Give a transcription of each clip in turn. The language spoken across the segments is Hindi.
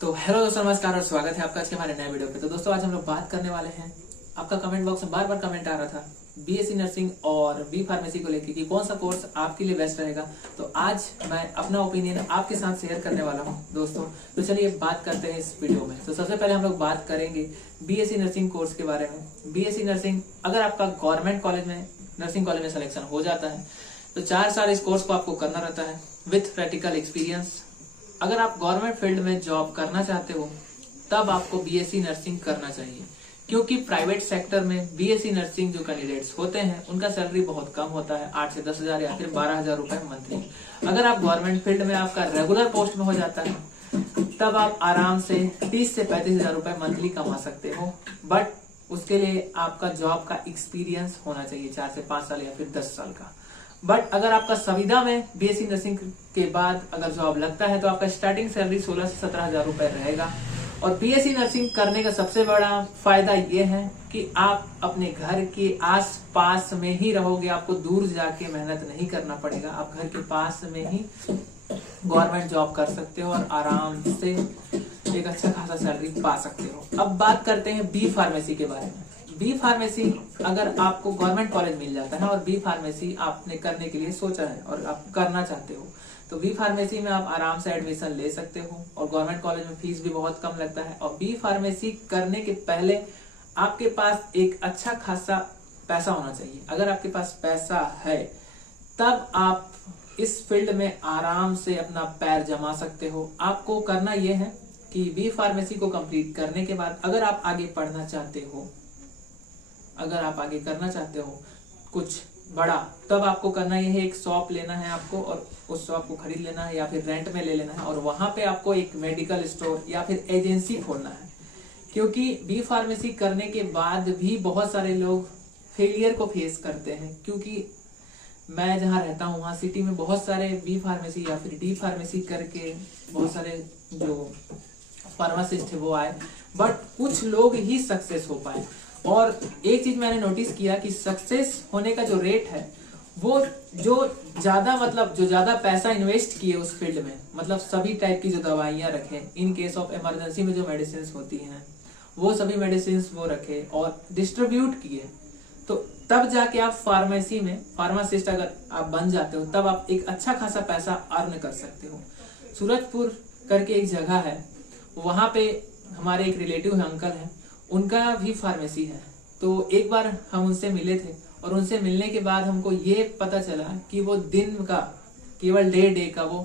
तो हेलो दोस्तों, नमस्कार और स्वागत है आपका आज के हमारे नए वीडियो पे। तो दोस्तों आज हम लोग बात करने वाले हैं, आपका कमेंट बॉक्स में बार बार कमेंट आ रहा था बीएससी नर्सिंग और बी फार्मेसी को लेकर कि कौन सा कोर्स आपके लिए बेस्ट रहेगा। तो आज मैं अपना ओपिनियन आपके साथ शेयर करने वाला हूं दोस्तों। तो चलिए बात करते हैं इस वीडियो में। तो सबसे पहले हम लोग बात करेंगे बीएससी नर्सिंग कोर्स के बारे में। बीएससी नर्सिंग अगर आपका गवर्नमेंट कॉलेज में नर्सिंग कॉलेज में सिलेक्शन हो जाता है तो 4 साल इस कोर्स को आपको करना रहता है विथ प्रैक्टिकल एक्सपीरियंस। अगर आप गवर्नमेंट फील्ड में जॉब करना चाहते हो तब आपको बीएससी नर्सिंग करना चाहिए, क्योंकि प्राइवेट सेक्टर में बीएससी नर्सिंग जो कैंडिडेट्स होते हैं उनका सैलरी बहुत कम होता है, 8 से 10 हजार या फिर 12,000 रुपए मंथली। अगर आप गवर्नमेंट फील्ड में आपका रेगुलर पोस्ट में हो जाता है तब आप आराम से 30 से 35,000 रुपए मंथली कमा सकते हो, बट उसके लिए आपका जॉब का एक्सपीरियंस होना चाहिए 4 से 5 साल या फिर 10 साल का। बट अगर आपका संविदा में बीएससी नर्सिंग के बाद अगर जॉब लगता है तो आपका स्टार्टिंग सैलरी 16 से 17,000 रुपए रहेगा। और बीएससी नर्सिंग करने का सबसे बड़ा फायदा ये है कि आप अपने घर के आस पास में ही रहोगे, आपको दूर जाके मेहनत नहीं करना पड़ेगा। आप घर के पास में ही गवर्नमेंट जॉब कर सकते हो और आराम से एक अच्छा खासा सैलरी पा सकते हो। अब बात करते हैं बी फार्मेसी के बारे में। बी फार्मेसी अगर आपको गवर्नमेंट कॉलेज मिल जाता है और बी फार्मेसी आपने करने के लिए सोचा है और आप करना चाहते हो तो बी फार्मेसी में आप आराम से एडमिशन ले सकते हो और गवर्नमेंट कॉलेज में फीस भी बहुत कम लगता है। और बी फार्मेसी करने के पहले आपके पास एक अच्छा खासा पैसा होना चाहिए। अगर आपके पास पैसा है तब आप इस फील्ड में आराम से अपना पैर जमा सकते हो। आपको करना यह है कि बी फार्मेसी को कंप्लीट करने के बाद अगर आप आगे पढ़ना चाहते हो, अगर आप आगे करना चाहते हो कुछ बड़ा, तब आपको करना यह है एक शॉप लेना है आपको और उस शॉप को खरीद लेना है या फिर रेंट में ले लेना है और वहां पे आपको एक मेडिकल स्टोर या फिर एजेंसी खोलना है। क्योंकि बी फार्मेसी करने के बाद भी बहुत सारे लोग फेलियर को फेस करते हैं, क्योंकि मैं जहाँ रहता हूँ वहाँ सिटी में बहुत सारे बी फार्मेसी या फिर डी फार्मेसी करके बहुत सारे जो फार्मासिस्ट है वो आए, बट कुछ लोग ही सक्सेस हो पाए। और एक चीज मैंने नोटिस किया कि सक्सेस होने का जो रेट है वो जो ज्यादा पैसा इन्वेस्ट किए उस फील्ड में, मतलब सभी टाइप की जो दवाइयां रखे, इन केस ऑफ इमरजेंसी में जो मेडिसिन होती हैं वो सभी मेडिसिन वो रखे और डिस्ट्रीब्यूट किए, तो तब जाके आप फार्मेसी में फार्मासिस्ट अगर आप बन जाते हो तब आप एक अच्छा खासा पैसा अर्न कर सकते हो। सूरजपुर करके एक जगह है, वहां पे हमारे एक रिलेटिव है, अंकल है, उनका भी फार्मेसी है। तो एक बार हम उनसे मिले थे और उनसे मिलने के बाद हमको ये पता चला कि वो दिन का केवल डे का वो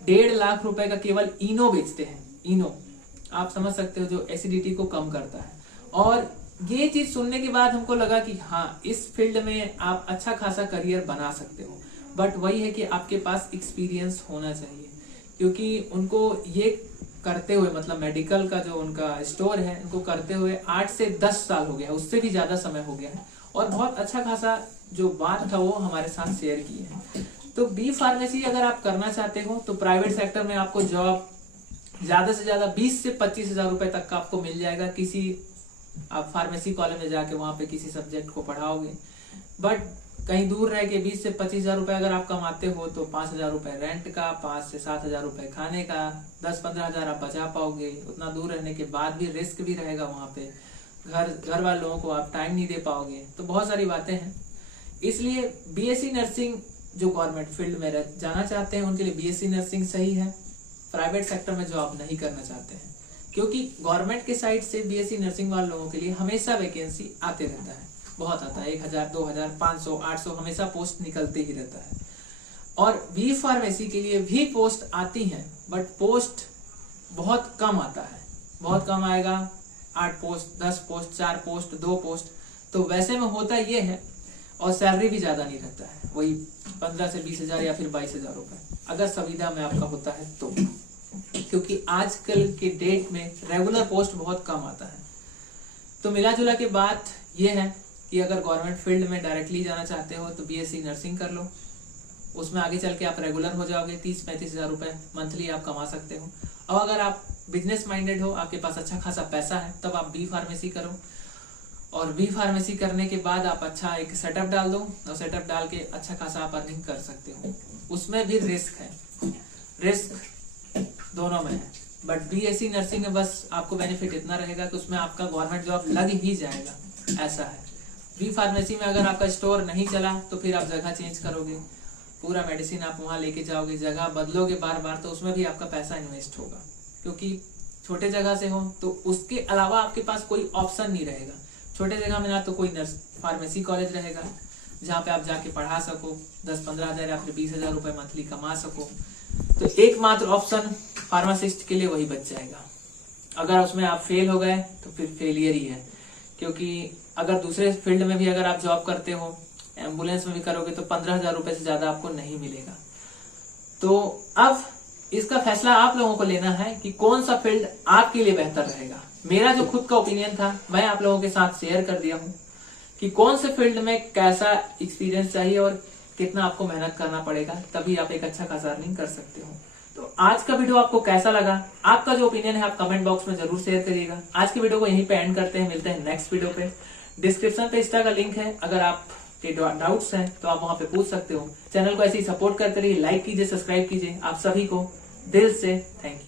1.5 लाख रुपए का केवल इनो बेचते हैं। इनो आप समझ सकते हो जो एसिडिटी को कम करता है। और ये चीज सुनने के बाद हमको लगा कि हाँ, इस फील्ड में आप अच्छा खासा करियर बना सकते हो, बट वही है कि आपके पास एक्सपीरियंस होना चाहिए। क्योंकि उनको ये करते हुए, मतलब मेडिकल का जो उनका स्टोर है, उनको करते हुए 8 से 10 साल हो गया, उससे भी ज्यादा समय हो गया है और बहुत अच्छा खासा जो बात था वो हमारे साथ शेयर किए हैं। तो बी फार्मेसी अगर आप करना चाहते हो तो प्राइवेट सेक्टर में आपको जॉब ज्यादा से ज्यादा 20 से 25,000 रुपए तक का आपको मिल जाएगा। किसी आप फार्मेसी कॉलेज में जाके वहां पे किसी सब्जेक्ट को पढ़ाओगे, बट कहीं दूर रह के 20 से 25,000 रुपए अगर आप कमाते हो तो 5,000 रुपए रेंट का, 5 से 7,000 रुपए खाने का, 10-15,000 आप बचा पाओगे। उतना दूर रहने के बाद भी रिस्क भी रहेगा, वहां पे घर वालों को आप टाइम नहीं दे पाओगे। तो बहुत सारी बातें हैं, इसलिए बीएससी नर्सिंग जो गवर्नमेंट फील्ड में जाना चाहते हैं उनके लिए बीएससी नर्सिंग सही है। प्राइवेट सेक्टर में जॉब नहीं करना चाहते हैं, क्योंकि गवर्नमेंट के साइड से बीएससी नर्सिंग वाले लोगों के लिए हमेशा वैकेंसी आते रहता है, बहुत आता है, 1,000, 2,000, 500, 800 हमेशा पोस्ट निकलते ही रहता है। और बी फार्मेसी के लिए भी पोस्ट आती हैं, बट पोस्ट बहुत कम आता है, बहुत कम आएगा, 8 पोस्ट, 10 पोस्ट, 4 पोस्ट, 2 पोस्ट। तो वैसे में होता ये है, और सैलरी भी ज्यादा नहीं रहता है, वही 15 से 20,000 या फिर 22,000 रुपए अगर संविदा में आपका होता है तो। क्योंकि आजकल के डेट में रेगुलर पोस्ट बहुत कम आता है। तो मिला जुला के बात यह है कि अगर गवर्नमेंट फील्ड में डायरेक्टली जाना चाहते हो तो बीएससी नर्सिंग कर लो, उसमें आगे चल के आप रेगुलर हो जाओगे, 30-35,000 रुपए मंथली आप कमा सकते हो। और अगर आप बिजनेस माइंडेड हो, आपके पास अच्छा खासा पैसा है, तब आप बी फार्मेसी करो और बी फार्मेसी करने के बाद आप अच्छा एक सेटअप डाल दो और सेटअप डाल के अच्छा खासा आप अर्निंग कर सकते हो। उसमें भी रिस्क है, रिस्क दोनों में है। बट बीएससी नर्सिंग में बस आपको बेनिफिट इतना रहेगा कि उसमें आपका गवर्नमेंट जॉब लग ही जाएगा, ऐसा है। बी फार्मेसी में अगर आपका स्टोर नहीं चला तो फिर आप जगह चेंज करोगे, पूरा मेडिसिन आप वहां लेके जाओगे, जगह बदलोगे बार बार, तो उसमें भी आपका पैसा इन्वेस्ट होगा, क्योंकि छोटे जगह से हो तो उसके अलावा आपके पास कोई ऑप्शन नहीं रहेगा। छोटे जगह में ना तो कोई नर्स फार्मेसी कॉलेज रहेगा जहाँ पे आप जाके पढ़ा सको, 10-15 हजार या फिर 20,000 रुपए मंथली कमा सको, तो एकमात्र ऑप्शन फार्मासिस्ट के लिए वही बच जाएगा। अगर उसमें आप फेल हो गए तो फिर फेलियर ही है, क्योंकि अगर दूसरे फील्ड में भी अगर आप जॉब करते हो, एम्बुलेंस में भी करोगे, तो 15,000 रुपए से ज्यादा आपको नहीं मिलेगा। तो अब इसका फैसला आप लोगों को लेना है कि कौन सा फील्ड आपके लिए बेहतर रहेगा। मेरा जो खुद का ओपिनियन था मैं आप लोगों के साथ शेयर कर दिया हूं कि कौन से फील्ड में कैसा एक्सपीरियंस चाहिए और कितना आपको मेहनत करना पड़ेगा, तभी आप एक अच्छा खासा अर्निंग कर सकते हो। तो आज का वीडियो आपको कैसा लगा, आपका जो ओपिनियन है आप कमेंट बॉक्स में जरूर शेयर करिएगा। आज की वीडियो को यहीं पे एंड करते हैं, मिलते हैं नेक्स्ट वीडियो पे। डिस्क्रिप्शन पे इंस्टा का लिंक है, अगर आपके डाउट्स हैं तो आप वहां पे पूछ सकते हो। चैनल को ऐसे ही सपोर्ट करते रहिए, लाइक कीजिए, सब्सक्राइब कीजिए। आप सभी को दिल से थैंक यू।